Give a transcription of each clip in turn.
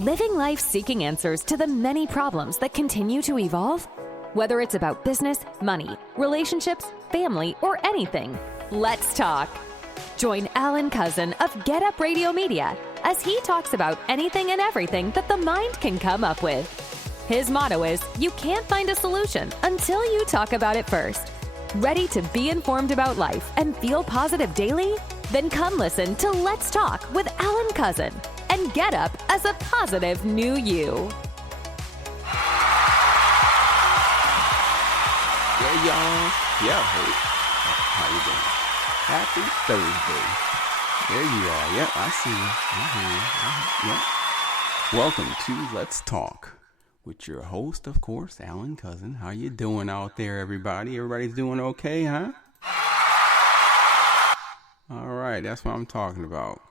Living life seeking answers to the many problems that continue to evolve? Whether it's about business, money, relationships, family, or anything, let's talk. Join Alan Cousin of Get Up Radio Media as he talks about anything and everything that the mind can come up with. His motto is, you can't find a solution until you talk about it first. Ready to be informed about life and feel positive daily? Then come listen to Let's Talk with Alan Cousin and get up as a positive new you. Yeah, y'all. Yeah, hey. How you doing? Happy Thursday. There you are. Yep, I see you. Yep. Welcome to Let's Talk with your host, of course, Alan Cousin. How you doing out there, everybody? Everybody's doing okay, huh? All right, that's what I'm talking about.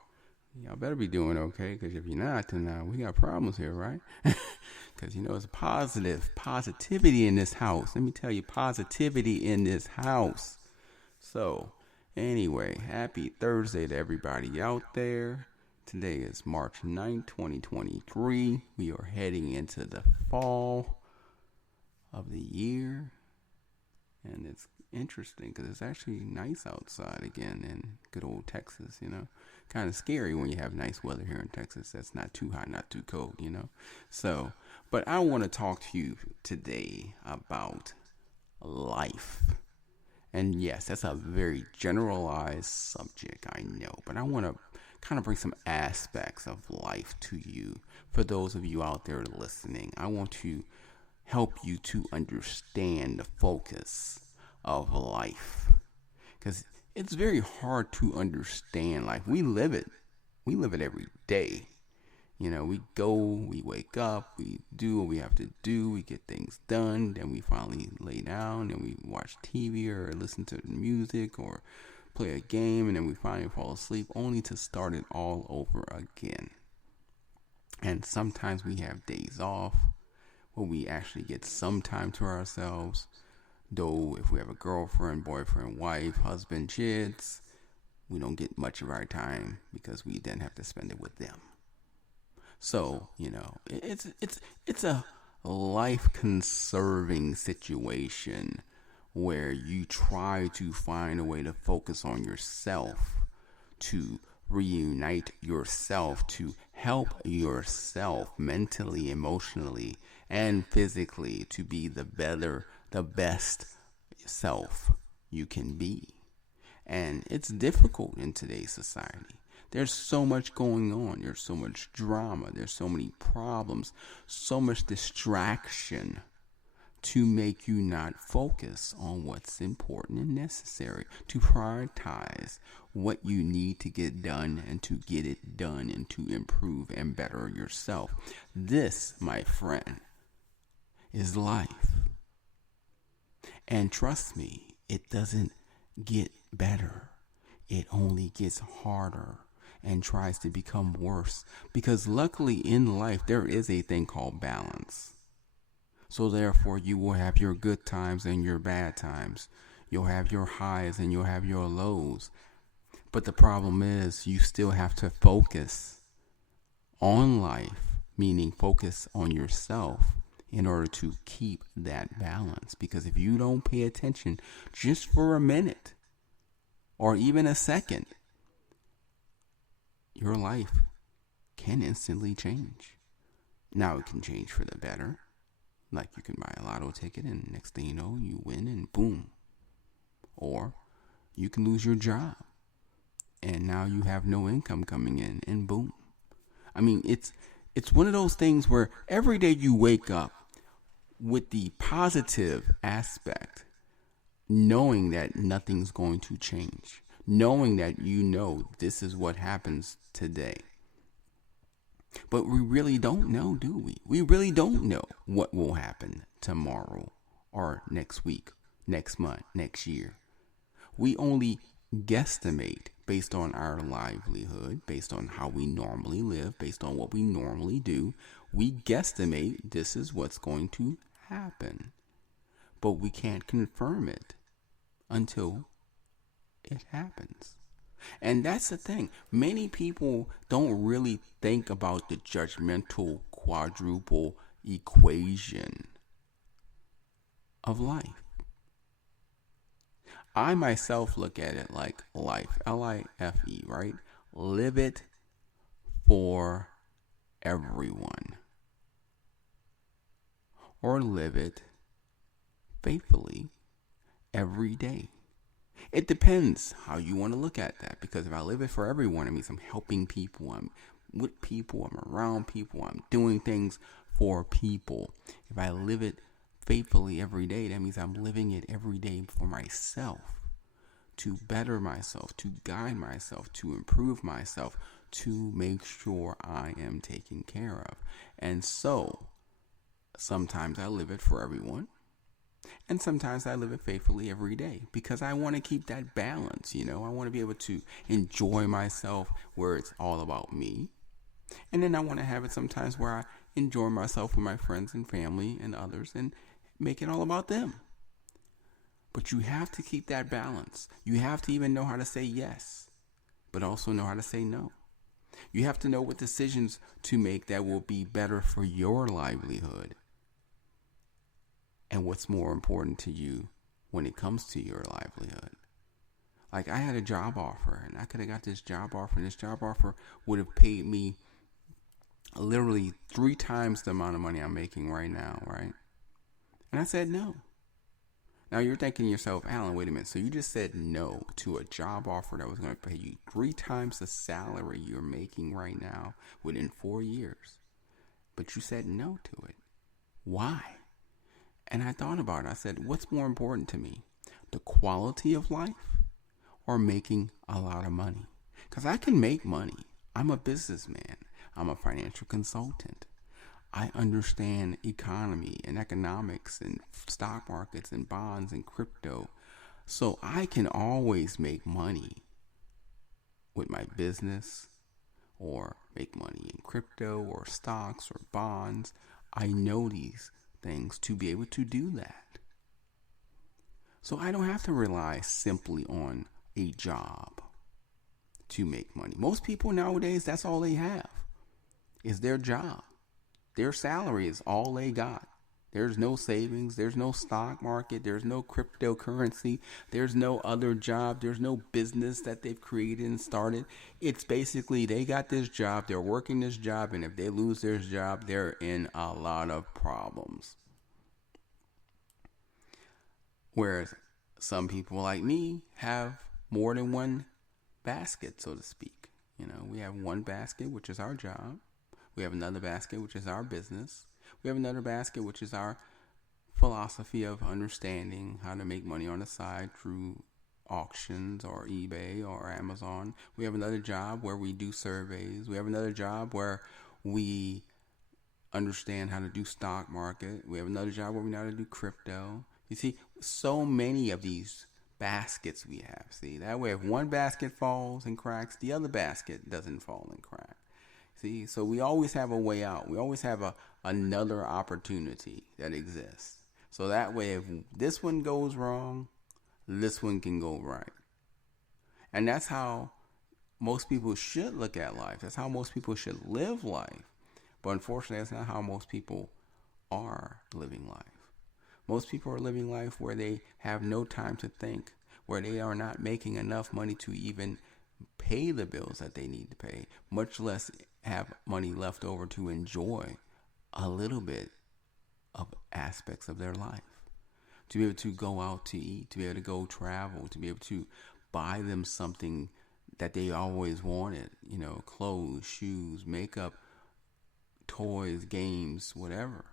Y'all better be doing okay, because if you're not, then we got problems here, right? Because, it's positivity in this house. Let me tell you, positivity in this house. So, anyway, happy Thursday to everybody out there. Today is March 9th, 2023. We are heading into the fall of the year. And it's interesting because it's actually nice outside again in good old Texas, Kind of scary when you have nice weather here in Texas. That's not too hot, not too cold, So, but I want to talk to you today about life. And yes, that's a very generalized subject, I know. But I want to kind of bring some aspects of life to you. For those of you out there listening, I want to help you to understand the focus of life. Because it's very hard to understand life. We live it. We live it every day. We go, we wake up, we do what we have to do, we get things done, then we finally lay down and we watch TV or listen to music or play a game, and then we finally fall asleep only to start it all over again. And sometimes we have days off where we actually get some time to ourselves. Though if we have a girlfriend, boyfriend, wife, husband, kids, we don't get much of our time because we then have to spend it with them. So, it's a life-conserving situation where you try to find a way to focus on yourself, to reunite yourself, to help yourself mentally, emotionally, and physically to be the best self you can be. And it's difficult in today's society. There's so much going on. There's so much drama. There's so many problems, so much distraction to make you not focus on what's important and necessary, to prioritize what you need to get done and to get it done and to improve and better yourself. This, my friend, is life. And trust me, it doesn't get better. It only gets harder and tries to become worse. Because luckily in life, there is a thing called balance. So therefore, you will have your good times and your bad times. You'll have your highs and you'll have your lows. But the problem is you still have to focus on life, meaning focus on yourself, in order to keep that balance. Because if you don't pay attention just for a minute or even a second, your life can instantly change. Now it can change for the better. Like you can buy a lotto ticket and next thing you know, you win and boom. Or you can lose your job and now you have no income coming in and boom. I mean, it's one of those things where every day you wake up with the positive aspect, knowing that nothing's going to change, knowing that this is what happens today. But we really don't know, do we? We really don't know what will happen tomorrow or next week, next month, next year. We only guesstimate based on our livelihood, based on how we normally live, based on what we normally do. We guesstimate this is what's going to happen. But we can't confirm it until it happens. And that's the thing. Many people don't really think about the judgmental quadruple equation of life. I myself look at it like life, Life, right? Live it for everyone, or live it faithfully every day. It depends how you want to look at that, because if I live it for everyone, it means I'm helping people, I'm with people, I'm around people, I'm doing things for people. If I live it faithfully every day, that means I'm living it every day for myself, to better myself, to guide myself, to improve myself, to make sure I am taken care of. And so sometimes I live it for everyone, and sometimes I live it faithfully every day, because I want to keep that balance. I want to be able to enjoy myself where it's all about me. And then I want to have it sometimes where I enjoy myself with my friends and family and others and make it all about them. But you have to keep that balance. You have to even know how to say yes, but also know how to say no. You have to know what decisions to make that will be better for your livelihood, and what's more important to you when it comes to your livelihood. Like, I had a job offer, and I could have got this job offer, and this job offer would have paid me literally 3 times the amount of money I'm making right now, right? And I said no. Now you're thinking to yourself, Alan, wait a minute. So you just said no to a job offer that was going to pay you 3 times the salary you're making right now within 4 years. But you said no to it. Why? And I thought about it. I said, what's more important to me? The quality of life or making a lot of money? Because I can make money. I'm a businessman. I'm a financial consultant. I understand economy and economics and stock markets and bonds and crypto. So I can always make money with my business, or make money in crypto or stocks or bonds. I know these things to be able to do that. So I don't have to rely simply on a job to make money. Most people nowadays, that's all they have, is their job. Their salary is all they got. There's no savings. There's no stock market. There's no cryptocurrency. There's no other job. There's no business that they've created and started. It's basically they got this job. They're working this job. And if they lose their job, they're in a lot of problems. Whereas some people like me have more than one basket, so to speak. We have one basket, which is our job. We have another basket, which is our business. We have another basket, which is our philosophy of understanding how to make money on the side through auctions or eBay or Amazon. We have another job where we do surveys. We have another job where we understand how to do stock market. We have another job where we know how to do crypto. You see, so many of these baskets we have. See, that way if one basket falls and cracks, the other basket doesn't fall and crack. See, so we always have a way out. We always have another opportunity that exists. So that way, if this one goes wrong, this one can go right. And that's how most people should look at life. That's how most people should live life. But unfortunately, that's not how most people are living life. Most people are living life where they have no time to think, where they are not making enough money to even pay the bills that they need to pay, much less have money left over to enjoy a little bit of aspects of their life, to be able to go out to eat, to be able to go travel, to be able to buy them something that they always wanted, clothes, shoes, makeup, toys, games, whatever.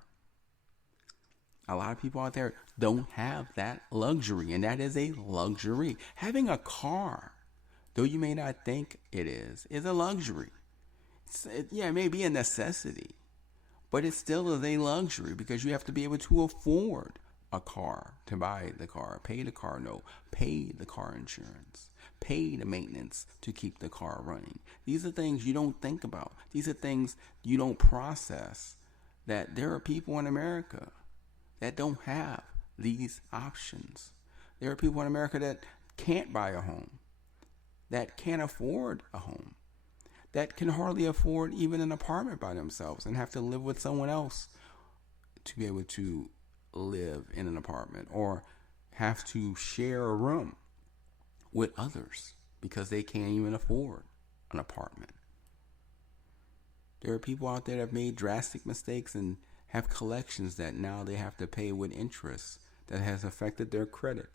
A lot of people out there don't have that luxury, and that is a luxury. Having a car, though you may not think it is a luxury. It may be a necessity, but it still is a luxury, because you have to be able to afford a car, to buy the car, pay the car note, pay the car insurance, pay the maintenance to keep the car running. These are things you don't think about. These are things you don't process, that there are people in America that don't have these options. There are people in America that can't buy a home. that can't afford a home, that can hardly afford even an apartment by themselves and have to live with someone else to be able to live in an apartment, or have to share a room with others because they can't even afford an apartment. There are people out there that have made drastic mistakes and have collections that now they have to pay with interest that has affected their credit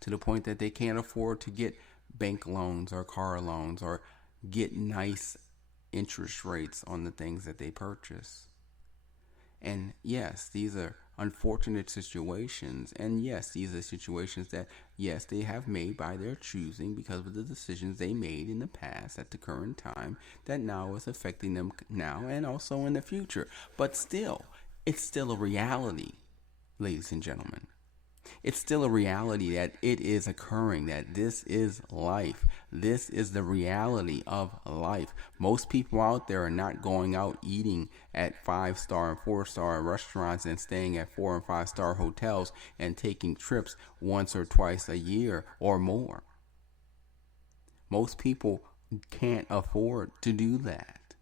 to the point that they can't afford to get bank loans or car loans or get nice interest rates on the things that they purchase. And yes, these are unfortunate situations. And yes, these are situations that, yes, they have made by their choosing because of the decisions they made in the past at the current time that now is affecting them now and also in the future. But still, it's still a reality, ladies and gentlemen. It's still a reality that it is occurring, that this is life. This is the reality of life. Most people out there are not going out eating at 5-star and 4-star restaurants and staying at 4 and 5-star hotels and taking trips once or twice a year or more. Most people can't afford to do that.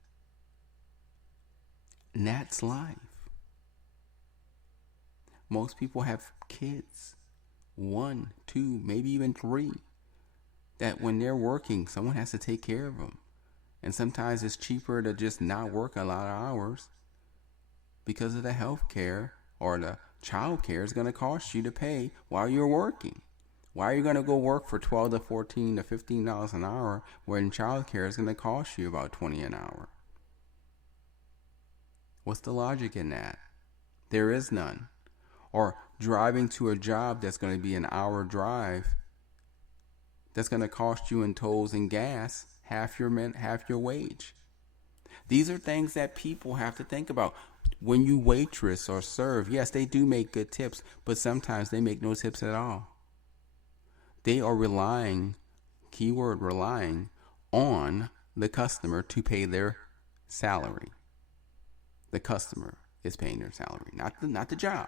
And that's life. Most people have kids, 1, 2, maybe even 3, that when they're working, someone has to take care of them. And sometimes it's cheaper to just not work a lot of hours because of the health care or the child care is going to cost you to pay while you're working. Why are you going to go work for $12 to $14 to $15 an hour when child care is going to cost you about $20 an hour? What's the logic in that? There is none. Or driving to a job that's going to be an hour drive that's going to cost you in tolls and gas half your wage. These are things that people have to think about. When you waitress or serve, yes, they do make good tips, but sometimes they make no tips at all. They are relying, keyword relying, on the customer to pay their salary. The customer is paying their salary, not the job.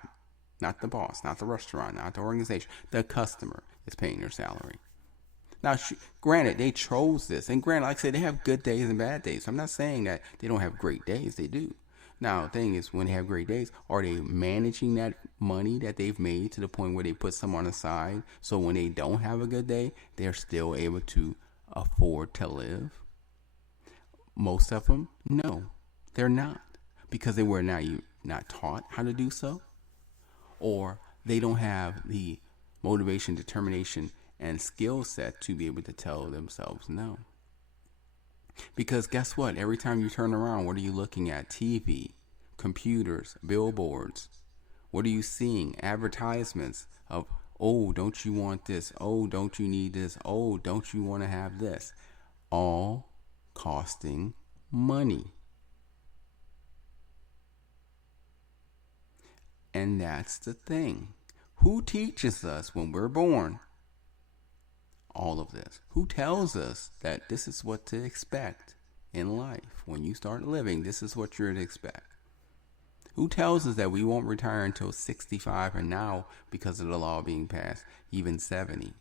Not the boss, not the restaurant, not the organization. The customer is paying their salary. Now, granted, they chose this. And granted, like I said, they have good days and bad days. So I'm not saying that they don't have great days. They do. Now, the thing is, when they have great days, are they managing that money that they've made to the point where they put some on the side so when they don't have a good day, they're still able to afford to live? Most of them, no, they're not. Because they were not taught how to do so. Or they don't have the motivation, determination, and skill set to be able to tell themselves no. Because guess what? Every time you turn around, what are you looking at? TV, computers, billboards. What are you seeing? Advertisements of, oh, don't you want this? Oh, don't you need this? Oh, don't you want to have this? All costing money. And that's the thing. Who teaches us when we're born all of this? Who tells us that this is what to expect in life? When you start living, this is what you're to expect. Who tells us that we won't retire until 65 and now, because of the law being passed, even 70?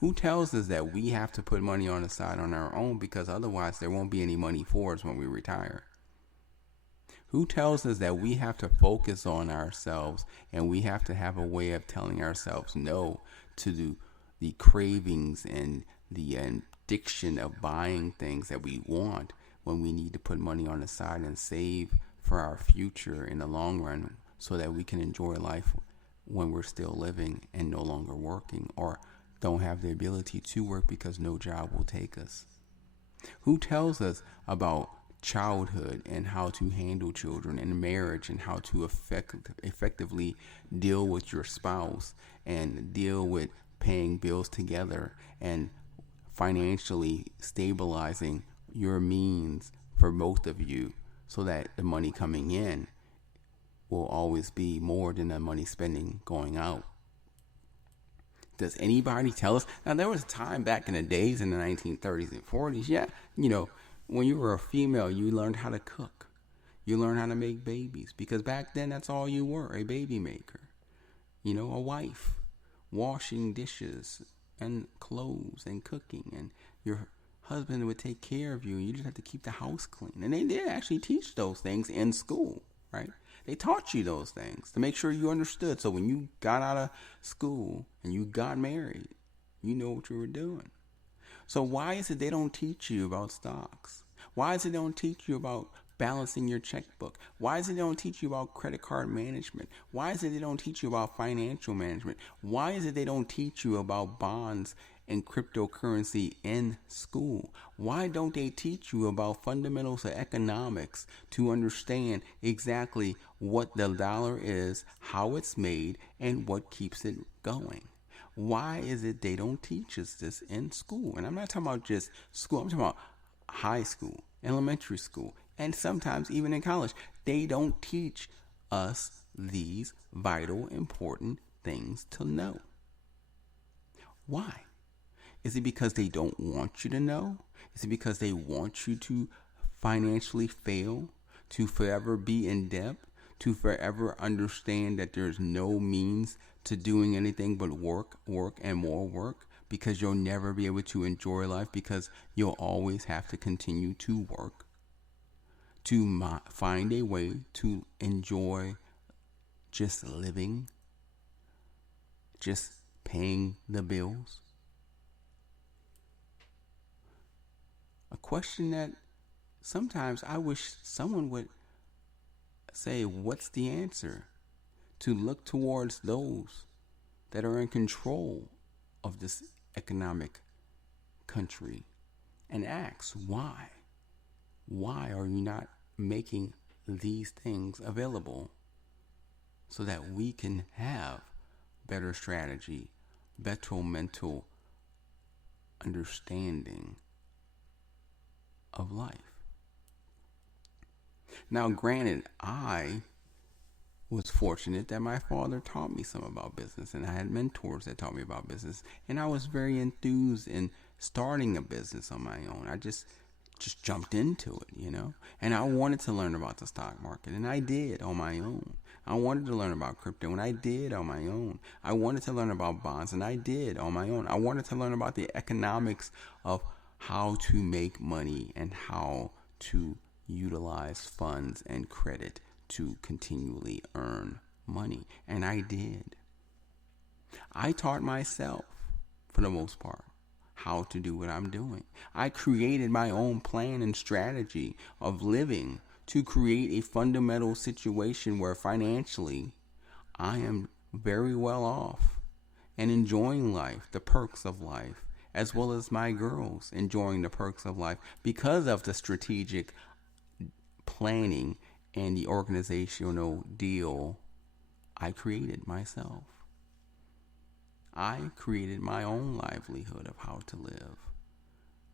Who tells us that we have to put money on the side on our own because otherwise there won't be any money for us when we retire? Who tells us that we have to focus on ourselves and we have to have a way of telling ourselves no to the cravings and the addiction of buying things that we want when we need to put money on the side and save for our future in the long run so that we can enjoy life when we're still living and no longer working or don't have the ability to work because no job will take us? Who tells us about childhood and how to handle children and marriage and how to effectively deal with your spouse and deal with paying bills together and financially stabilizing your means for both of you so that the money coming in will always be more than the money spending going out? Does anybody tell us? Now, there was a time back in the days in the 1930s and 40s, yeah, when you were a female, you learned how to cook. You learned how to make babies because back then that's all you were, a baby maker. A wife, washing dishes and clothes and cooking, and your husband would take care of you, and you just have to keep the house clean. And they did actually teach those things in school, right? They taught you those things to make sure you understood. So when you got out of school and you got married, you know what you were doing. So why is it they don't teach you about stocks? Why is it they don't teach you about balancing your checkbook? Why is it they don't teach you about credit card management? Why is it they don't teach you about financial management? Why is it they don't teach you about bonds and cryptocurrency in school? Why don't they teach you about fundamentals of economics to understand exactly what the dollar is, how it's made, and what keeps it going? Why is it they don't teach us this in school? And I'm not talking about just school. I'm talking about high school, elementary school, and sometimes even in college. They don't teach us these vital, important things to know. Why? Is it because they don't want you to know? Is it because they want you to financially fail, to forever be in debt, to forever understand that there's no means to doing anything but work, and more work, because you'll never be able to enjoy life, because you'll always have to continue to work to find a way to enjoy just living, just paying the bills? A question that sometimes I wish someone would say, what's the answer? To look towards those that are in control of this economic country and ask, why? Why are you not making these things available so that we can have better strategy, better mental understanding of life? Now, granted, I was fortunate that my father taught me some about business, and I had mentors that taught me about business, and I was very enthused in starting a business on my own. I just jumped into it, and I wanted to learn about the stock market, and I did on my own. I wanted to learn about crypto, and I did on my own. I wanted to learn about bonds, and I did on my own. I wanted to learn about the economics of how to make money and how to utilize funds and credit to continually earn money. And I did. I taught myself, for the most part, how to do what I'm doing. I created my own plan and strategy of living to create a fundamental situation where financially I am very well off and enjoying life, the perks of life, as well as my girls enjoying the perks of life because of the strategic planning and the organizational deal I created myself. I created my own livelihood of how to live,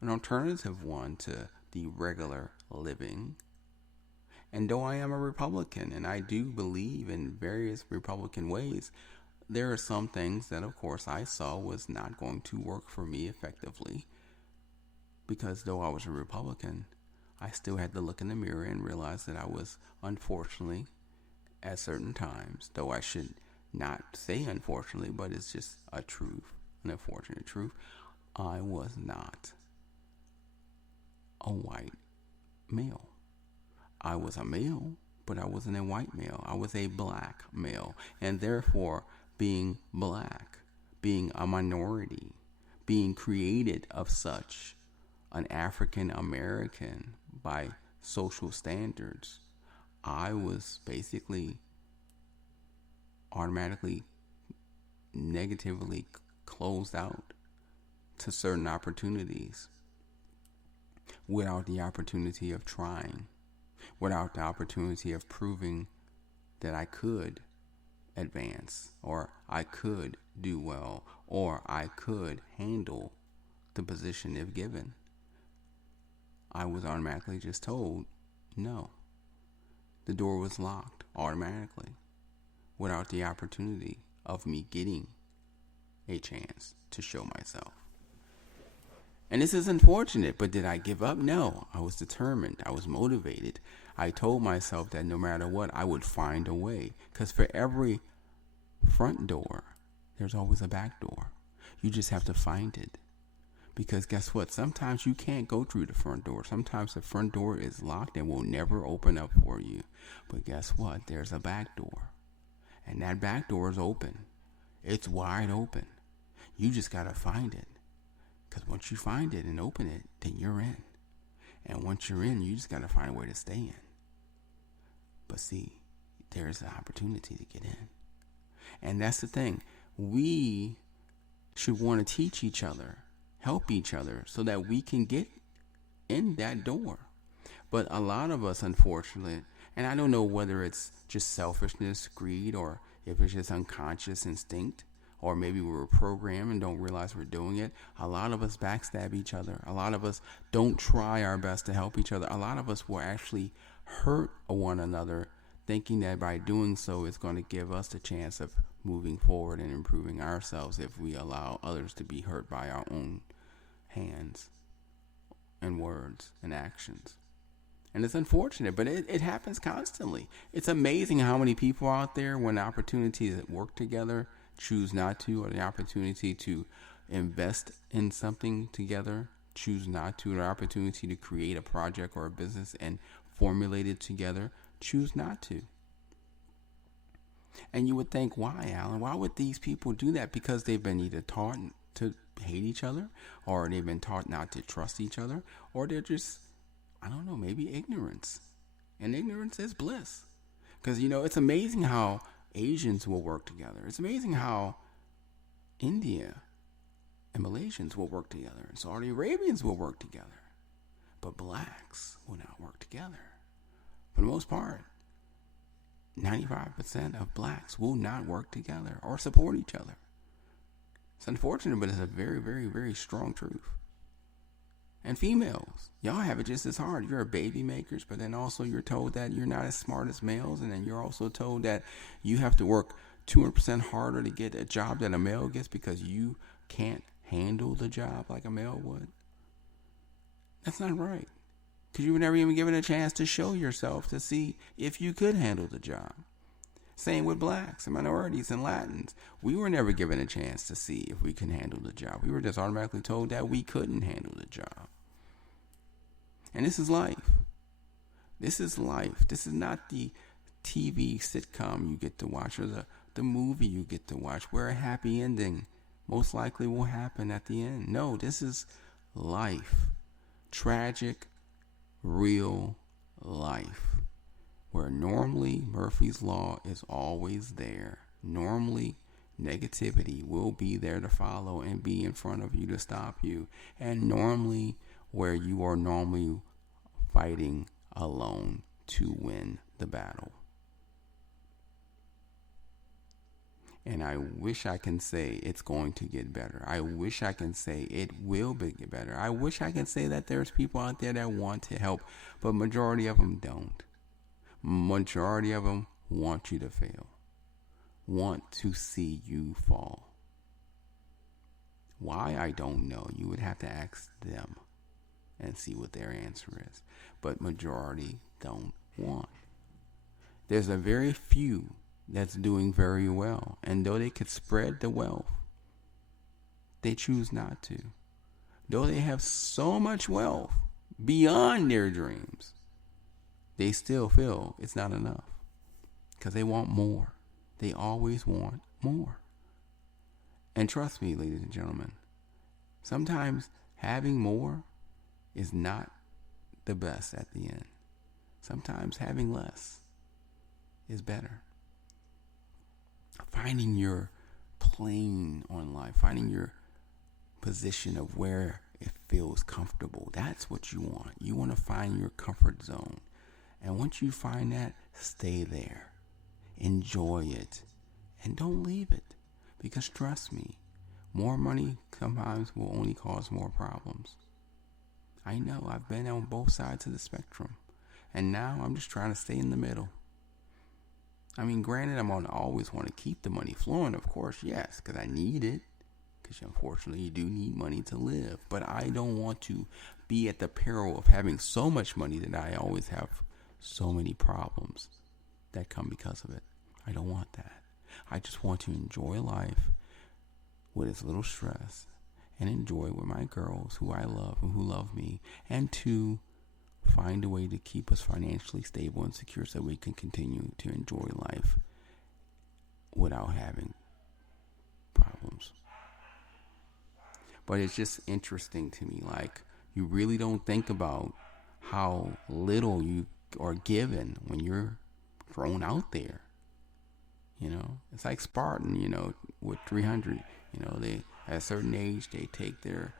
an alternative one to the regular living. And though I am a Republican, and I do believe in various Republican ways, there are some things that, of course, I saw was not going to work for me effectively, because though I was a Republican, I still had to look in the mirror and realize that I was, unfortunately, at certain times, though I should not say unfortunately, but it's just a truth, an unfortunate truth, I was not a white male. I was a male, but I wasn't a white male. I was a black male, and therefore, being black, being a minority, being created of such an African American by social standards, I was basically automatically negatively closed out to certain opportunities without the opportunity of trying, without the opportunity of proving that I could advance, or I could do well, or I could handle the position if given. I was automatically just told no. The door was locked automatically without the opportunity of me getting a chance to show myself. And this is unfortunate, but did I give up? No, I was determined. I was motivated. I told myself that no matter what, I would find a way. Because for every front door, there's always a back door. You just have to find it. Because guess what? Sometimes you can't go through the front door. Sometimes the front door is locked and will never open up for you. But guess what? There's a back door. And that back door is open. It's wide open. You just got to find it. Because once you find it and open it, then you're in. And once you're in, you just got to find a way to stay in. But see, there's an opportunity to get in. And that's the thing. We should want to teach each other, help each other, so that we can get in that door. But a lot of us, unfortunately, and I don't know whether it's just selfishness, greed, or if it's just unconscious instinct, or maybe we were programmed and don't realize we're doing it. A lot of us backstab each other. A lot of us don't try our best to help each other. A lot of us will actually hurt one another, thinking that by doing so, it's going to give us the chance of moving forward and improving ourselves if we allow others to be hurt by our own hands and words and actions. And it's unfortunate, but it happens constantly. It's amazing how many people out there, when opportunities that work together, choose not to, or the opportunity to invest in something together, choose not to, or the opportunity to create a project or a business and formulate it together, choose not to. And you would think, why, Alan? Why would these people do that? Because they've been either taught to hate each other, or they've been taught not to trust each other, or they're just, I don't know, maybe ignorance. And ignorance is bliss. Because, it's amazing how Asians will work together. It's amazing how India and Malaysians will work together, and Saudi Arabians will work together. But blacks will not work together. For the most part, 95% of blacks will not work together or support each other. It's unfortunate, but it's a very, very, very strong truth. And females, y'all have it just as hard. You're baby makers, but then also you're told that you're not as smart as males, and then you're also told that you have to work 200% harder to get a job that a male gets because you can't handle the job like a male would. That's not right. Because you were never even given a chance to show yourself to see if you could handle the job. Same with blacks and minorities and Latins. We were never given a chance to see if we can handle the job. We were just automatically told that we couldn't handle the job. And this is life. This is life. This is not the TV sitcom you get to watch, or the movie you get to watch where a happy ending most likely will happen at the end. No, this is life. Tragic, real life. Where normally Murphy's Law is always there. Normally negativity will be there to follow and be in front of you to stop you. And normally where you are normally fighting alone to win the battle. And I wish I can say it's going to get better. I wish I can say it will get better. I wish I can say that there's people out there that want to help, but majority of them don't. Majority of them want you to fail, want to see you fall. Why, I don't know. You would have to ask them and see what their answer is. But majority don't want. There's a very few that's doing very well. And though they could spread the wealth, they choose not to. Though they have so much wealth beyond their dreams, they still feel it's not enough. Because they want more. They always want more. And trust me, ladies and gentlemen, sometimes having more is not the best at the end. Sometimes having less is better. Finding your plane on life, finding your position of where it feels comfortable. That's what you want. You want to find your comfort zone. And once you find that, stay there. Enjoy it. And don't leave it. Because trust me, more money sometimes will only cause more problems. I know, I've been on both sides of the spectrum. And now I'm just trying to stay in the middle. I mean, granted, I'm going to always want to keep the money flowing, of course, yes, because I need it. Because unfortunately, you do need money to live. But I don't want to be at the peril of having so much money that I always have so many problems that come because of it. I don't want that. I just want to enjoy life with as little stress and enjoy with my girls who I love and who love me, and to find a way to keep us financially stable and secure so we can continue to enjoy life without having problems. But it's just interesting to me, like, you really don't think about how little you are given when you're thrown out there. It's like Spartan, with 300, they at a certain age, they take their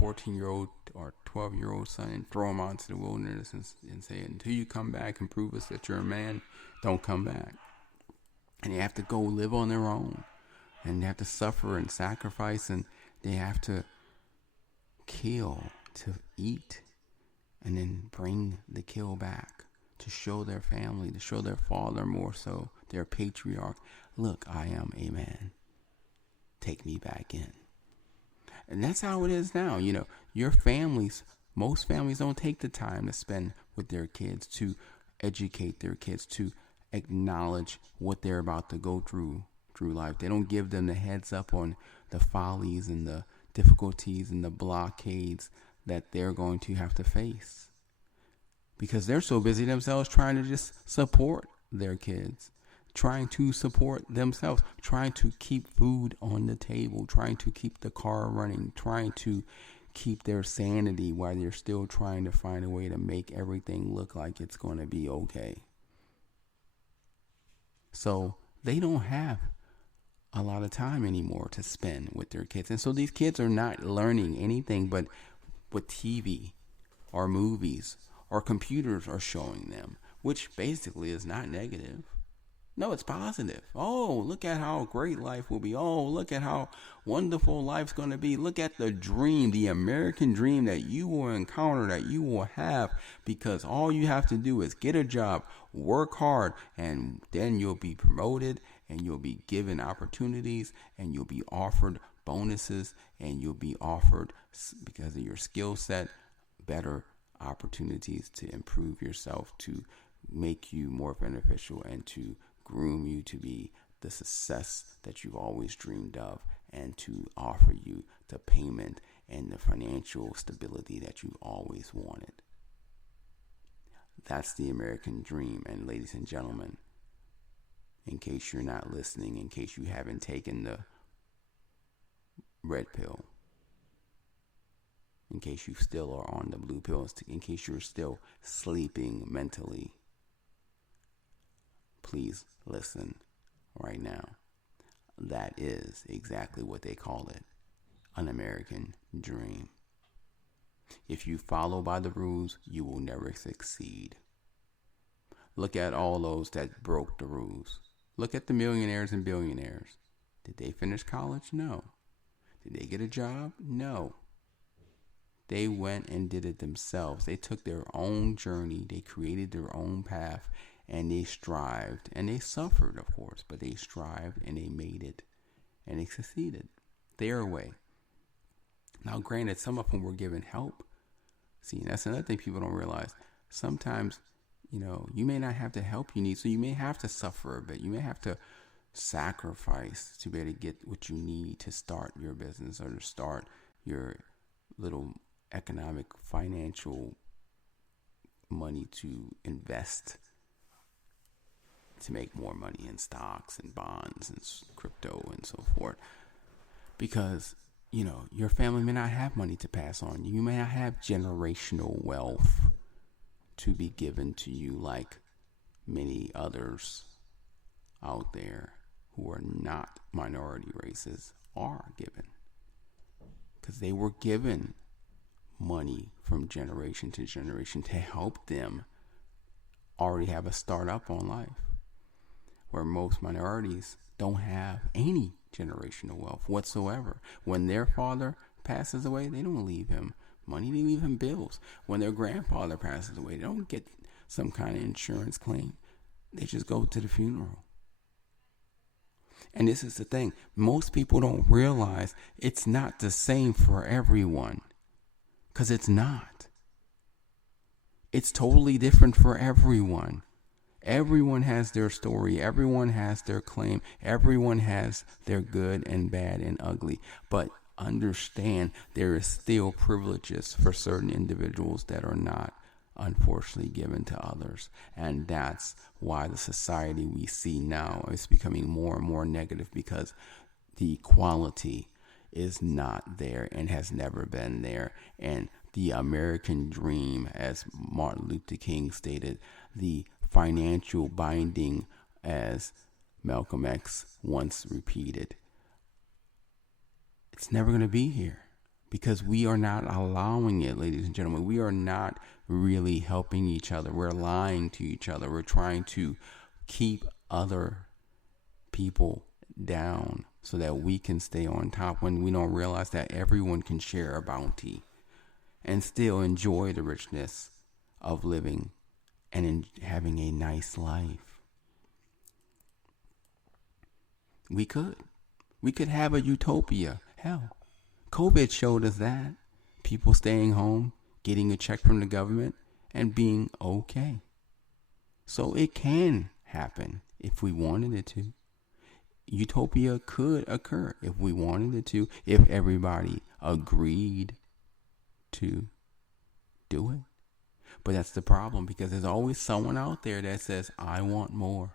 14-year-old or 12-year-old son and throw him out into the wilderness and say, until you come back and prove us that you're a man, don't come back. And they have to go live on their own, and they have to suffer and sacrifice, and they have to kill to eat, and then bring the kill back to show their family, to show their father, more so their patriarch, look, I am a man. Take me back in. And that's how it is now. Your families, most families don't take the time to spend with their kids, to educate their kids, to acknowledge what they're about to go through life. They don't give them the heads up on the follies and the difficulties and the blockades that they're going to have to face, because they're so busy themselves trying to just support their kids, trying to support themselves, trying to keep food on the table, trying to keep the car running, trying to keep their sanity while they're still trying to find a way to make everything look like it's going to be okay. So they don't have a lot of time anymore to spend with their kids. And so these kids are not learning anything but what TV or movies or computers are showing them, which basically is not negative. No, it's positive. Oh, look at how great life will be. Oh, look at how wonderful life's going to be. Look at the dream, the American dream that you will encounter, that you will have, because all you have to do is get a job, work hard, and then you'll be promoted, and you'll be given opportunities, and you'll be offered bonuses, and you'll be offered, because of your skill set, better opportunities to improve yourself, to make you more beneficial, and to groom you to be the success that you've always dreamed of, and to offer you the payment and the financial stability that you always wanted. That's the American dream. And ladies and gentlemen, in case you're not listening, in case you haven't taken the red pill, in case you still are on the blue pill, in case you're still sleeping mentally, please listen right now. That is exactly what they call it, an American dream. If you follow by the rules, you will never succeed. Look at all those that broke the rules. Look at the millionaires and billionaires. Did they finish college? No. Did they get a job? No. They went and did it themselves. They took their own journey. They created their own path. And they strived, and they suffered, of course, but they strived, and they made it, and they succeeded their way. Now, granted, some of them were given help. See, that's another thing people don't realize. Sometimes, you may not have the help you need, so you may have to suffer a bit. You may have to sacrifice to be able to get what you need to start your business or to start your little economic, financial money to invest, to make more money in stocks and bonds and crypto and so forth. Because, your family may not have money to pass on. You may not have generational wealth to be given to you like many others out there who are not minority races are given. Because they were given money from generation to generation to help them already have a start up on life, where most minorities don't have any generational wealth whatsoever. When their father passes away, they don't leave him money, they leave him bills. When their grandfather passes away, they don't get some kind of insurance claim. They just go to the funeral. And this is the thing. Most people don't realize it's not the same for everyone. Because it's not. It's totally different for everyone. Everyone has their story. Everyone has their claim. Everyone has their good and bad and ugly. But understand there is still privileges for certain individuals that are not unfortunately given to others. And that's why the society we see now is becoming more and more negative, because the equality is not there and has never been there. And the American dream, as Martin Luther King stated, the financial binding, as Malcolm X once repeated, it's never going to be here because we are not allowing it, ladies and gentlemen. We are not really helping each other. We're lying to each other. We're trying to keep other people down so that we can stay on top, when we don't realize that everyone can share a bounty and still enjoy the richness of living and in having a nice life. We could have a utopia. Hell, COVID showed us that. People staying home, getting a check from the government, and being okay. So it can happen if we wanted it to. Utopia could occur if we wanted it to, if everybody agreed to do it. But that's the problem, because there's always someone out there that says, I want more,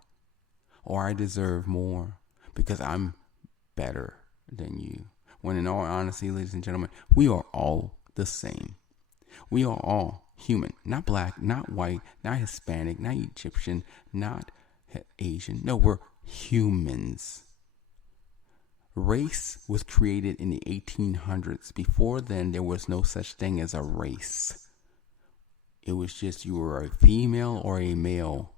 or I deserve more because I'm better than you. When in all honesty, ladies and gentlemen, we are all the same. We are all human, not black, not white, not Hispanic, not Egyptian, not Asian. No, we're humans. Race was created in the 1800s. Before then, there was no such thing as a race. It was just you were a female or a male,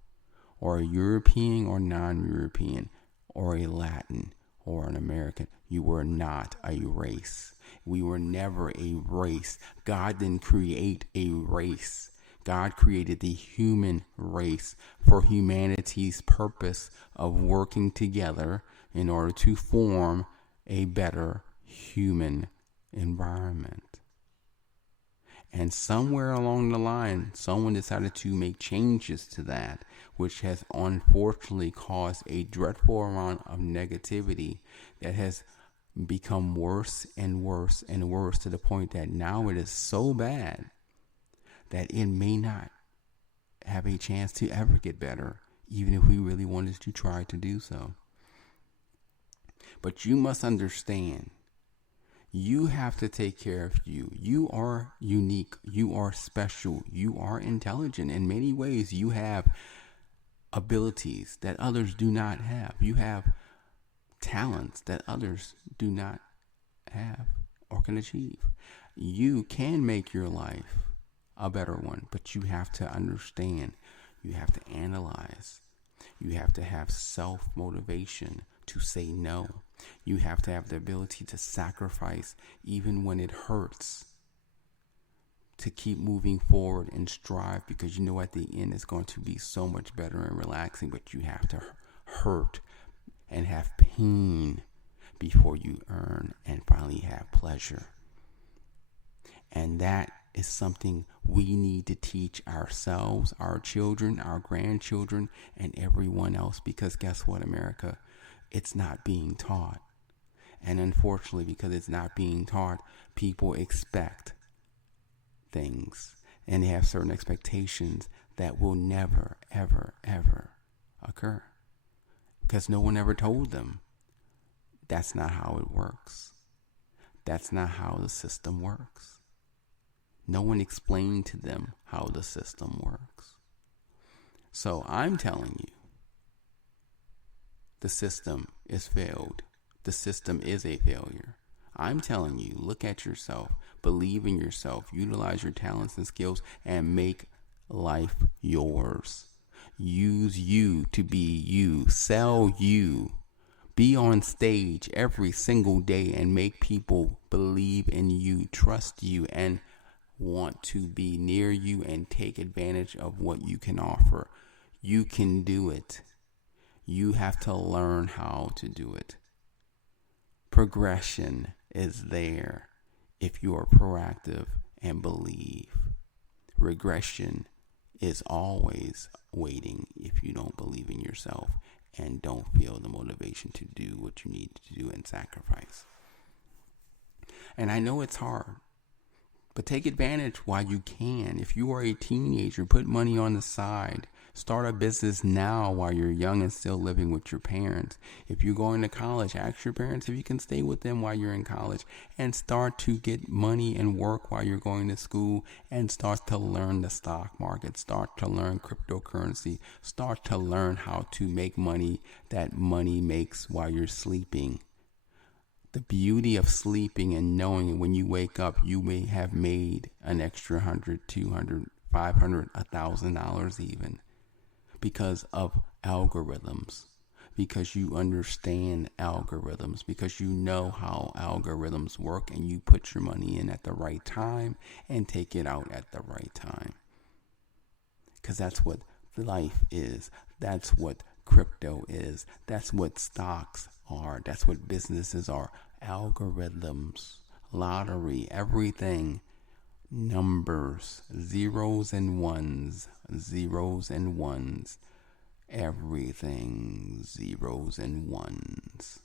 or a European or non-European, or a Latin or an American. You were not a race. We were never a race. God didn't create a race. God created the human race for humanity's purpose of working together in order to form a better human environment. And somewhere along the line, someone decided to make changes to that, which has unfortunately caused a dreadful amount of negativity that has become worse and worse and worse, to the point that now it is so bad that it may not have a chance to ever get better, even if we really wanted to try to do so. But you must understand, you have to take care of you. You are unique. You are special. You are intelligent. In many ways, you have abilities that others do not have. You have talents that others do not have or can achieve. You can make your life a better one, but you have to understand. You have to analyze. You have to have self-motivation to say no. You have to have the ability to sacrifice even when it hurts, to keep moving forward and strive, because you know at the end it's going to be so much better and relaxing. But you have to hurt and have pain before you earn and finally have pleasure. And that is something we need to teach ourselves, our children, our grandchildren, and everyone else. Because guess what, America? It's not being taught. And unfortunately, because it's not being taught, people expect things, and they have certain expectations that will never, ever, ever occur, because no one ever told them that's not how it works. That's not how the system works. No one explained to them how the system works. So I'm telling you, the system is failed. The system is a failure. I'm telling you, look at yourself, believe in yourself, utilize your talents and skills, and make life yours. Use you to be you. Sell you. Be on stage every single day and make people believe in you, trust you, and want to be near you and take advantage of what you can offer. You can do it. You have to learn how to do it. Progression is there if you are proactive and believe. Regression is always waiting if you don't believe in yourself and don't feel the motivation to do what you need to do and sacrifice. And I know it's hard, but take advantage while you can. If you are a teenager, put money on the side. Start a business now while you're young and still living with your parents. If you're going to college, ask your parents if you can stay with them while you're in college, and start to get money and work while you're going to school, and start to learn the stock market, start to learn cryptocurrency, start to learn how to make money that money makes while you're sleeping. The beauty of sleeping and knowing when you wake up, you may have made an extra $100, $200, $500, $1,000 even, because of algorithms, because you understand algorithms, because you know how algorithms work, and you put your money in at the right time and take it out at the right time. Because that's what life is. That's what crypto is. That's what stocks are. That's what businesses are. Algorithms, lottery, everything. Numbers, zeros and ones, everything, zeros and ones.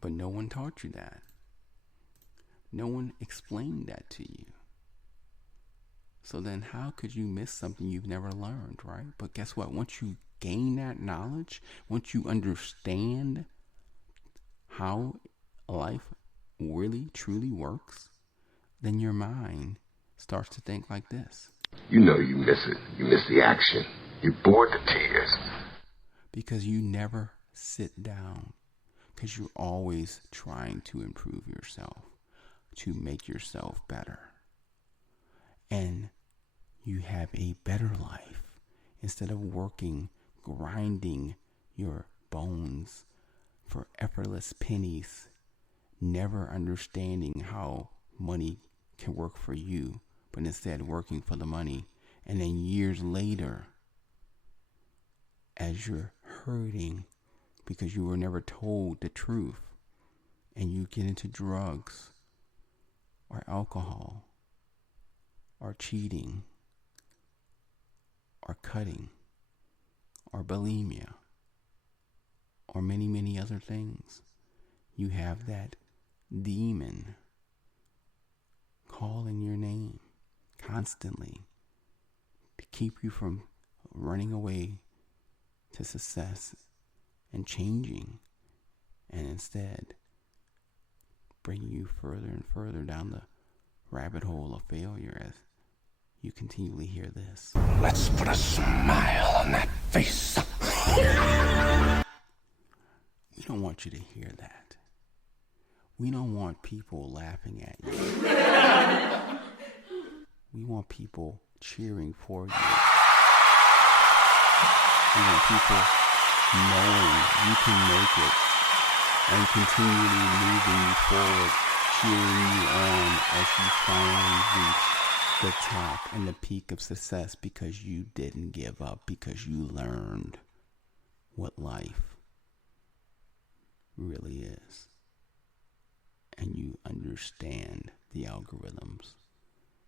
But no one taught you that. No one explained that to you. So then how could you miss something you've never learned, right? But guess what? Once you gain that knowledge, once you understand how life really truly works, then your mind starts to think like this. You know you miss it. You miss the action. You're bored to tears. Because you never sit down. Because you're always trying to improve yourself, to make yourself better. And you have a better life. Instead of working, grinding your bones for effortless pennies, never understanding how money can work for you, but instead working for the money. And then years later, as you're hurting because you were never told the truth, and you get into drugs or alcohol or cheating or cutting or bulimia or many, many other things, you have that demon calling your name constantly to keep you from running away to success and changing, and instead bringing you further and further down the rabbit hole of failure as you continually hear this. Let's put a smile on that face. We don't want you to hear that. We don't want people laughing at you. We want people cheering for you. We want people knowing you can make it and continually moving you forward, cheering you on as you finally reach the top and the peak of success, because you didn't give up, because you learned what life really is. And you understand the algorithms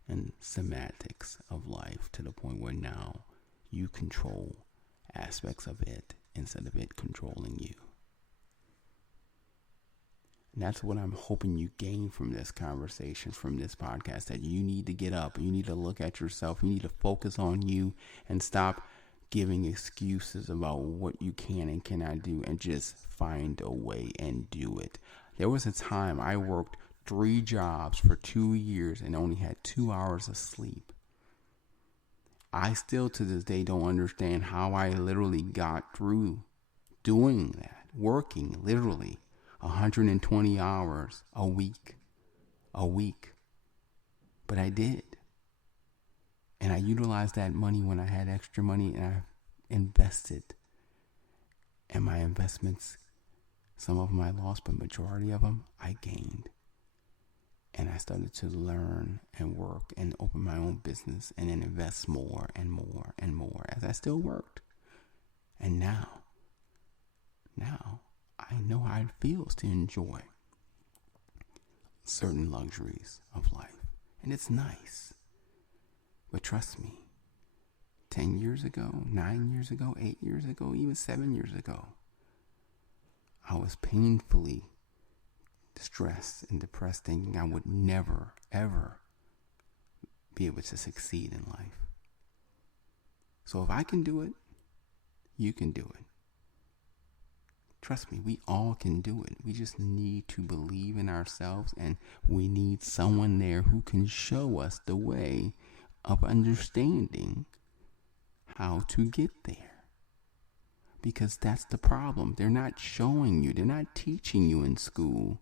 and semantics of life to the point where now you control aspects of it instead of it controlling you. And that's what I'm hoping you gain from this conversation, from this podcast, that you need to get up. You need to look at yourself. You need to focus on you and stop giving excuses about what you can and cannot do, and just find a way and do it. There was a time I worked 3 jobs for 2 years and only had 2 hours of sleep. I still to this day don't understand how I literally got through doing that, working literally 120 hours a week. But I did. And I utilized that money when I had extra money, and I invested. And my investments, some of them I lost, but majority of them I gained. And I started to learn and work and open my own business and then invest more and more and more as I still worked. And now I know how it feels to enjoy certain luxuries of life. And it's nice. But trust me, 10 years ago, 9 years ago, 8 years ago, even 7 years ago, I was painfully stressed and depressed, thinking I would never, ever be able to succeed in life. So if I can do it, you can do it. Trust me, we all can do it. We just need to believe in ourselves, and we need someone there who can show us the way of understanding how to get there. Because that's the problem. They're not showing you, they're not teaching you in school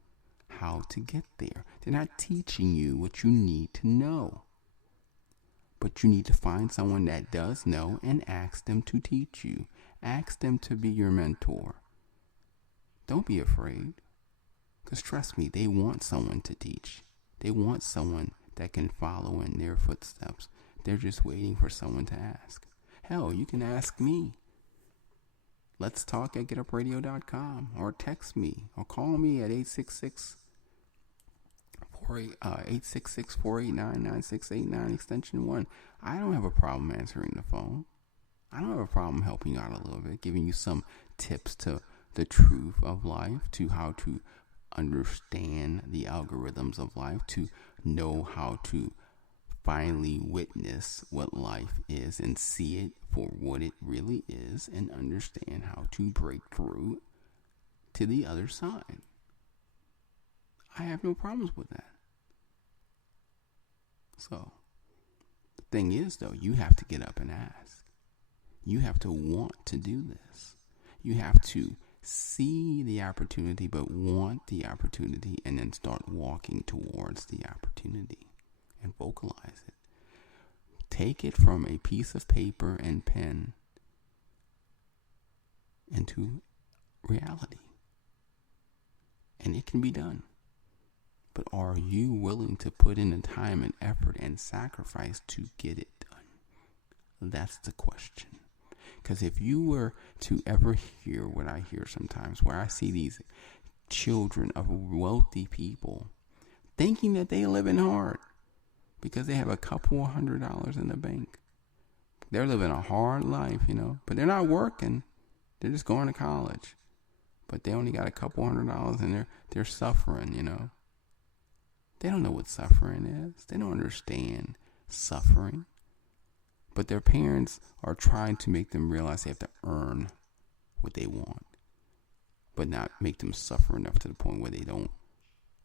how to get there. They're not teaching you what you need to know. But you need to find someone that does know and ask them to teach you. Ask them to be your mentor. Don't be afraid. Because trust me, they want someone to teach. They want someone that can follow in their footsteps. They're just waiting for someone to ask. Hell, you can ask me. Let's talk at getupradio.com, or text me, or call me at 866-489-9689 extension 1. I don't have a problem answering the phone. I don't have a problem helping you out a little bit, giving you some tips to the truth of life, to how to understand the algorithms of life, to know how to finally witness what life is and see it for what it really is, and understand how to break through to the other side. I have no problems with that. So, the thing is, though, you have to get up and ask. You have to want to do this. You have to see the opportunity, but want the opportunity, and then start walking towards the opportunity and vocalize it. Take it from a piece of paper and pen into reality. And it can be done. But are you willing to put in the time and effort and sacrifice to get it done? That's the question. Because if you were to ever hear what I hear sometimes, where I see these children of wealthy people thinking that they living hard because they have a couple $100 in the bank. They're living a hard life, but they're not working. They're just going to college. But they only got a couple $100 and they're suffering, They don't know what suffering is. They don't understand suffering. But their parents are trying to make them realize they have to earn what they want, but not make them suffer enough to the point where they don't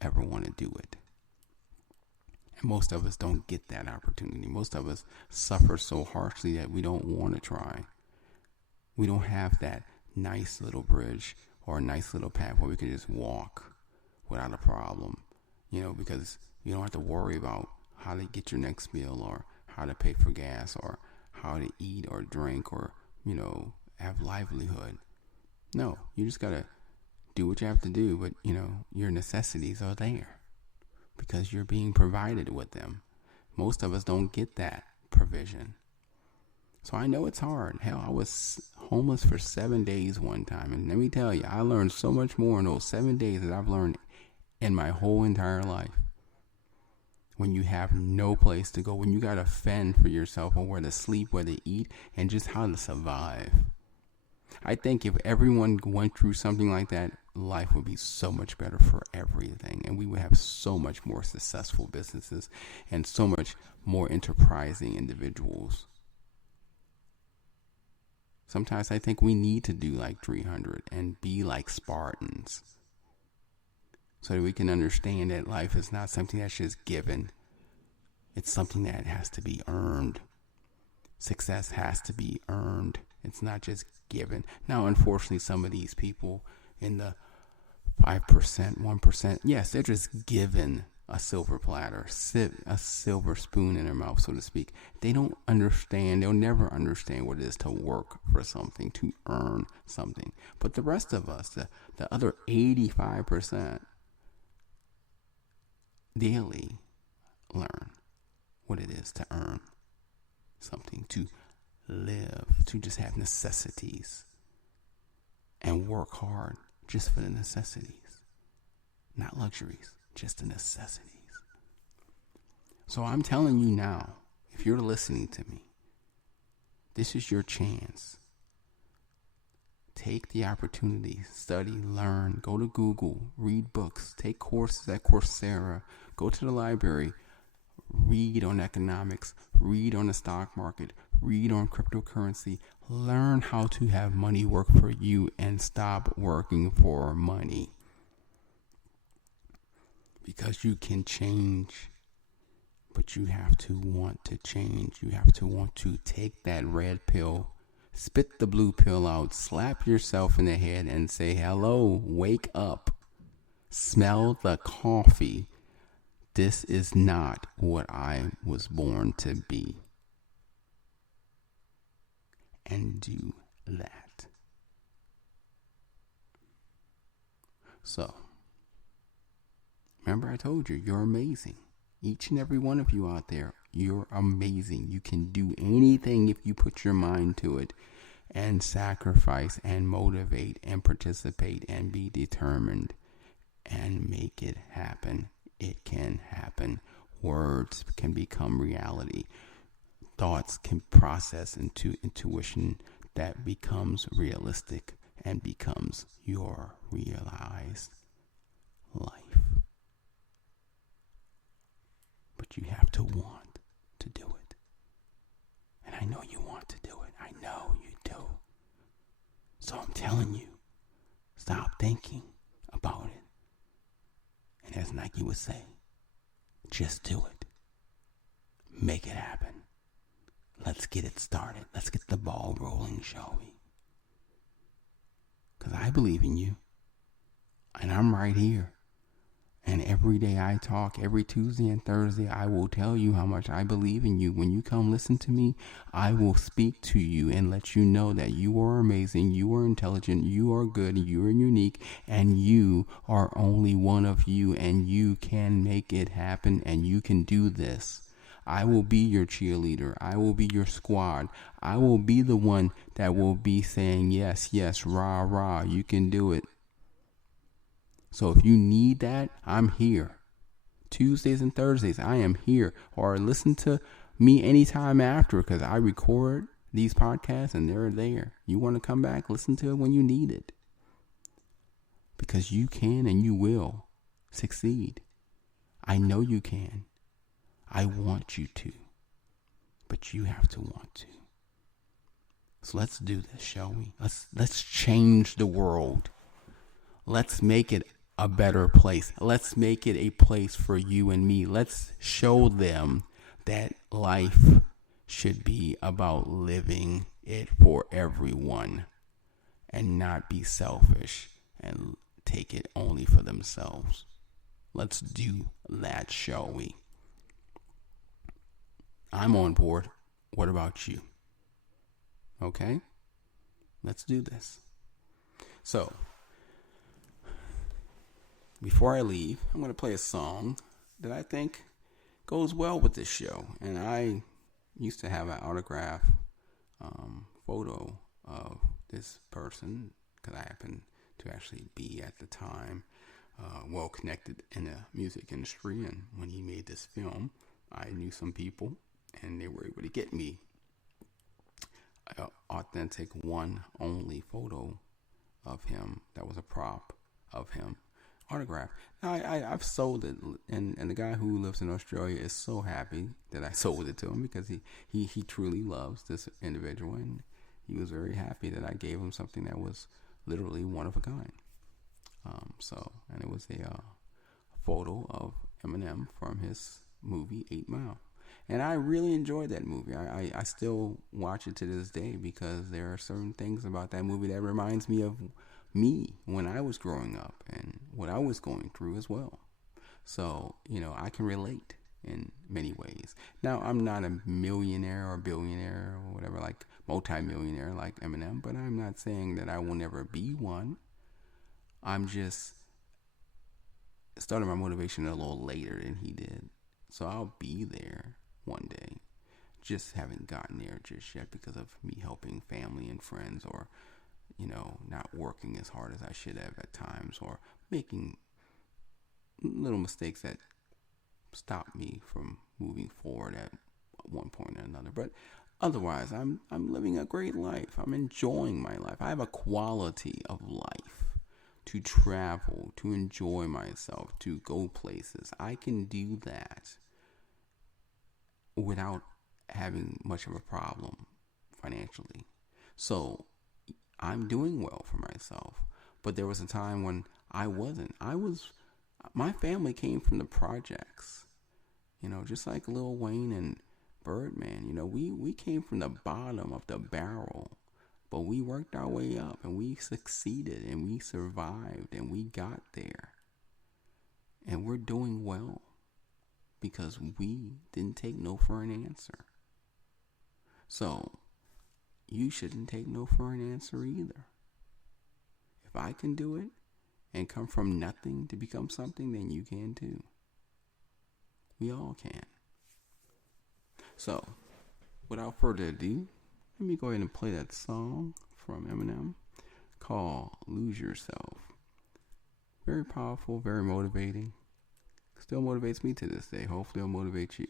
ever want to do it. And most of us don't get that opportunity. Most of us suffer so harshly that we don't want to try. We don't have that nice little bridge or a nice little path where we can just walk without a problem, because you don't have to worry about how to get your next meal, or how to pay for gas, or how to eat or drink, or, have livelihood. No, you just got to do what you have to do, but, your necessities are there because you're being provided with them. Most of us don't get that provision. So I know it's hard. Hell, I was homeless for 7 days one time. And let me tell you, I learned so much more in those 7 days that I've learned in my whole entire life. When you have no place to go, when you got to fend for yourself on where to sleep, where to eat, and just how to survive. I think if everyone went through something like that, life would be so much better for everything. And we would have so much more successful businesses and so much more enterprising individuals. Sometimes I think we need to do like 300 and be like Spartans, so that we can understand that life is not something that's just given. It's something that has to be earned. Success has to be earned. It's not just given. Now, unfortunately, some of these people in the 5%, 1%, yes, they're just given a silver platter, a silver spoon in their mouth, so to speak. They don't understand. They'll never understand what it is to work for something, to earn something. But the rest of us, the other 85%, daily learn what it is to earn something, to live, to just have necessities and work hard just for the necessities, not luxuries, just the necessities. So I'm telling you now, if if you're listening to me, this is your chance. Take the opportunity, study, learn, go to Google, read books, take courses at Coursera, go to the library, read on economics, read on the stock market, read on cryptocurrency, learn how to have money work for you and stop working for money. Because you can change, but you have to want to change. You have to want to take that red pill, spit the blue pill out, slap yourself in the head and say, hello, wake up, smell the coffee. This is not what I was born to be. And do that. So, remember I told you, you're amazing. Each and every one of you out there, you're amazing. You can do anything if you put your mind to it and sacrifice and motivate and participate and be determined and make it happen. It can happen. Words can become reality. Thoughts can process into intuition that becomes realistic and becomes your realized life. But you have to want to do it. And I know you want to do it. I know you do. So I'm telling you, stop thinking about it. And as Nike would say, just do it. Make it happen. Let's get it started. Let's get the ball rolling, shall we? Because I believe in you. And I'm right here. And every day I talk, every Tuesday and Thursday, I will tell you how much I believe in you. When you come listen to me, I will speak to you and let you know that you are amazing, you are intelligent, you are good, you are unique, and you are only one of you, and you can make it happen, and you can do this. I will be your cheerleader. I will be your squad. I will be the one that will be saying, yes, yes, rah, rah, you can do it. So if you need that, I'm here. Tuesdays and Thursdays, I am here. Or listen to me anytime after, because I record these podcasts and they're there. You want to come back, listen to it when you need it. Because you can and you will succeed. I know you can. I want you to. But you have to want to. So let's do this, shall we? Let's change the world. Let's make it a better place. Let's make it a place for you and me. Let's show them that life should be about living it for everyone and not be selfish and take it only for themselves. Let's do that, shall we? I'm on board. What about you? Okay? Let's do this. So, before I leave, I'm going to play a song that I think goes well with this show. And I used to have an autograph photo of this person because I happened to actually be at the time well connected in the music industry. And when he made this film, I knew some people and they were able to get me an authentic one only photo of him that was a prop of him. Autograph. Now, I've sold it, and the guy who lives in Australia is so happy that I sold it to him because he truly loves this individual, and he was very happy that I gave him something that was literally one of a kind. And it was a photo of Eminem from his movie 8 Mile. And I really enjoyed that movie. I still watch it to this day because there are certain things about that movie that reminds me of me when I was growing up and what I was going through as well. So, I can relate in many ways. Now, I'm not a millionaire or billionaire or whatever, like multi-millionaire like Eminem, but I'm not saying that I will never be one. I'm just starting my motivation a little later than he did. So I'll be there one day. Just haven't gotten there just yet because of me helping family and friends or not working as hard as I should have at times or making little mistakes that stop me from moving forward at at one point or another. But otherwise, I'm living a great life. I'm enjoying my life. I have a quality of life to travel, to enjoy myself, to go places. I can do that without having much of a problem financially. So I'm doing well for myself. But there was a time when I wasn't. My family came from the projects, just like Lil Wayne and Birdman. We came from the bottom of the barrel, but we worked our way up and we succeeded and we survived and we got there. And we're doing well because we didn't take no for an answer. So you shouldn't take no for an answer either. If I can do it and come from nothing to become something, then you can too. We all can. So, without further ado, let me go ahead and play that song from Eminem called Lose Yourself. Very powerful, very motivating. Still motivates me to this day. Hopefully it'll motivate you.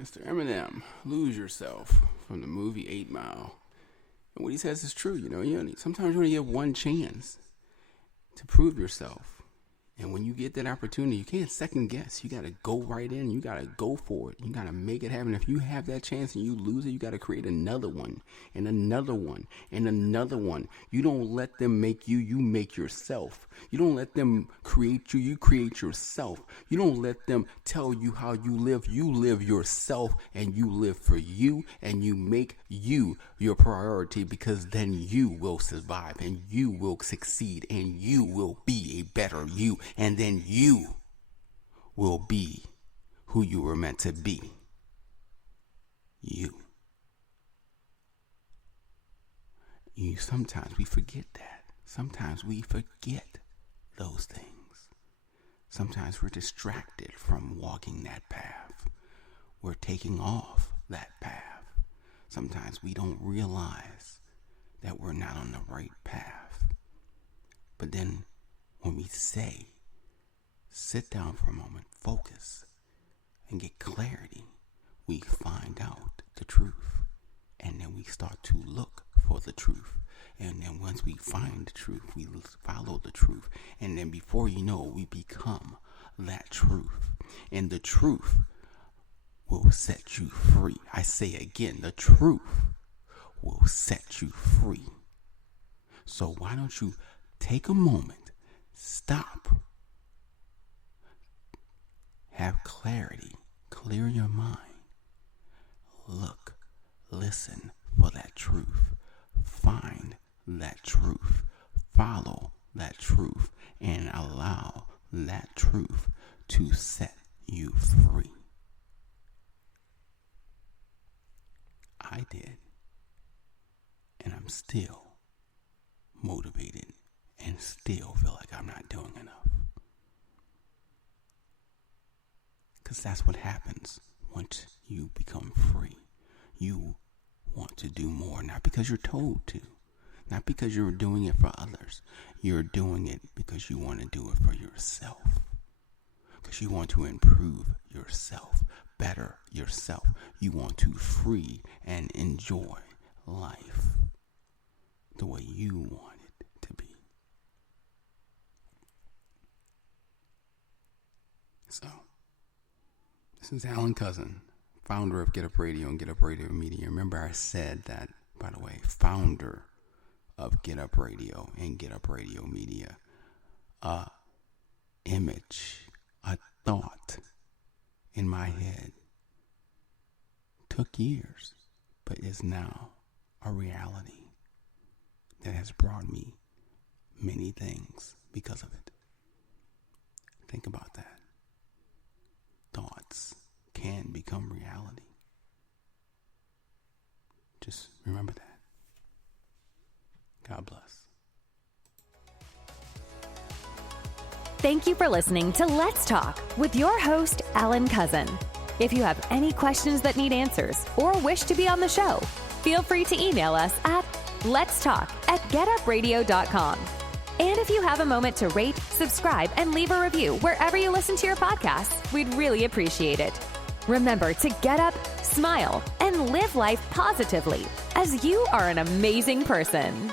Mr. Eminem, Lose Yourself, from the movie 8 Mile. And what he says is true, sometimes you only get one chance to prove yourself. And when you get that opportunity, you can't second guess. You got to go right in. You got to go for it. You got to make it happen. If you have that chance and you lose it, you got to create another one and another one and another one. You don't let them make you. You make yourself. You don't let them create you. You create yourself. You don't let them tell you how you live. You live yourself, and you live for you, and you make you your priority, because then you will survive and you will succeed and you will be a better you. And then you will be who you were meant to be. You. Sometimes we forget that. Sometimes we forget those things. Sometimes we're distracted from walking that path. We're taking off that path. Sometimes we don't realize that we're not on the right path. But then when we say, sit down for a moment, focus, and get clarity, we find out the truth. And then we start to look for the truth. And then once we find the truth, we follow the truth. And then before you know it, we become that truth. And the truth will set you free. I say again, the truth will set you free. So why don't you take a moment, stop, have clarity, clear your mind, look, listen for that truth, find that truth, follow that truth, and allow that truth to set you free. I did, and I'm still motivated and still feel like I'm not doing enough. Because that's what happens once you become free. You want to do more, not because you're told to, not because you're doing it for others. You're doing it because you want to do it for yourself. Because you want to improve yourself, better yourself. You want to free and enjoy life the way you want it to be. So, this is Alan Cousin, founder of Get Up Radio and Get Up Radio Media. Remember, I said that, by the way, founder of Get Up Radio and Get Up Radio Media. Image, a thought in my head took years, but is now a reality that has brought me many things because of it. Think about that. Thoughts can become reality. Just remember that. God bless. Thank you for listening to Let's Talk with your host, Alan Cousin. If you have any questions that need answers or wish to be on the show, feel free to email us at letstalk@getupradio.com. And if you have a moment to rate, subscribe, and leave a review wherever you listen to your podcasts, we'd really appreciate it. Remember to get up, smile, and live life positively, as you are an amazing person.